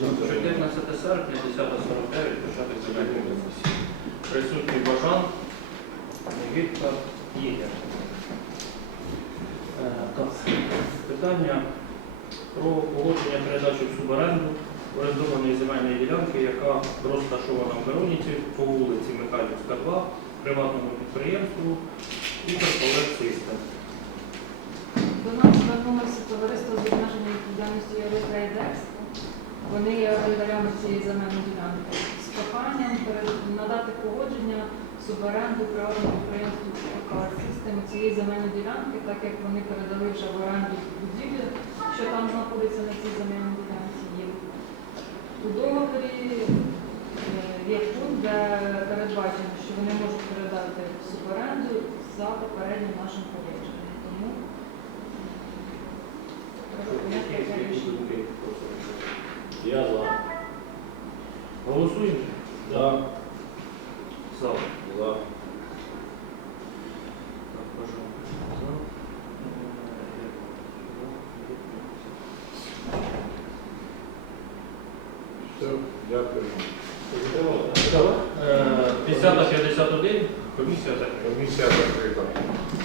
14 серпня, 10.49, початок земельної комісії. Присутній Бажан, Віктор. Е, питання про погодження передачі в суборенду орендованої земельної ділянки, яка розташована в Мироніці по вулиці Михайлівська, 2, приватному підприємству Укрполет Систем. Є цієї земельної ділянки. З проханням надати погодження суборенду приватному підприємству «Укр цієї земельної ділянки, так як вони передали вже в оренду будівлю, що там знаходиться на цій земельній ділянці. Є. У договорі е, є пункт, де передбачено, що вони можуть передати суборенду за попереднім нашим погодженням. Тому треба прийняти Голосуємо? За. За. За. Так. За. Все, дякую. Е, 10.51, комісія закрита. Комісія закрита.